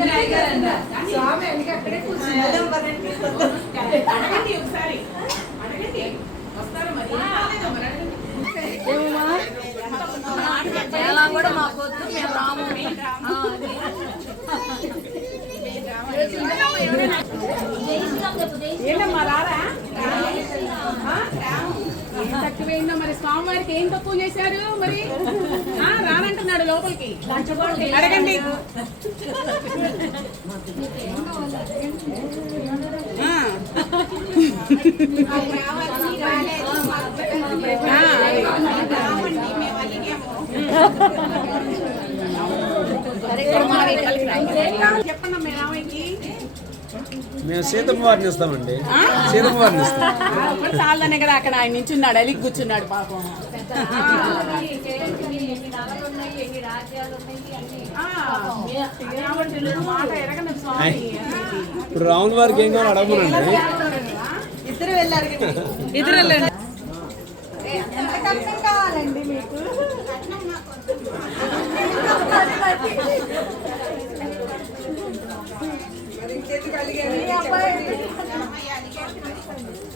స్వామి వెనక అక్కడే కూర్చున్నారు. అడగండి ఒకసారి, అడగండి వస్తారా మరి? ఎలా కూడా మా పొద్దు మేము రాము. ఏంటమ్మా రారా? ఏం తక్కువైందో మరి, స్వామివారికి ఏం తక్కువ చేశారు మరి? రానంటున్నాడు లోపలికి. అడగండి. చెప్పండి మీ రామయ్యకి. మేము సీతమ్మ వారిని ఇస్తామండి. సీతమ్మ వారిని ఇస్తాం. చాలానే కదా అక్కడ ఆయన నించున్నాడు, అలిగి కూర్చున్నాడు పాపం. ఇప్పుడు రాముల వారికి ఏం కావాలి అడగమనండి. ఇద్దరు వెళ్ళారు. ఇద్దరు వెళ్ళండి. ఎంత కష్టం కావాలండి మీకు?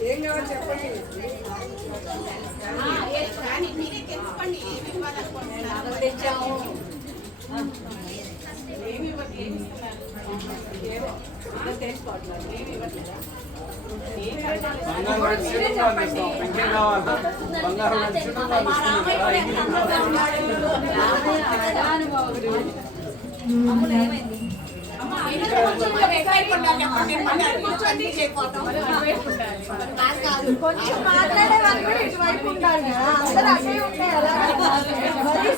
ఏం కావాలి చెప్పండి. తెచ్చాము. కొంచెం మాట్లాడే వాళ్ళు కూడా ఇటువైపు ఉంటారు కదా, అందరూ అక్కడే ఉంటాయి.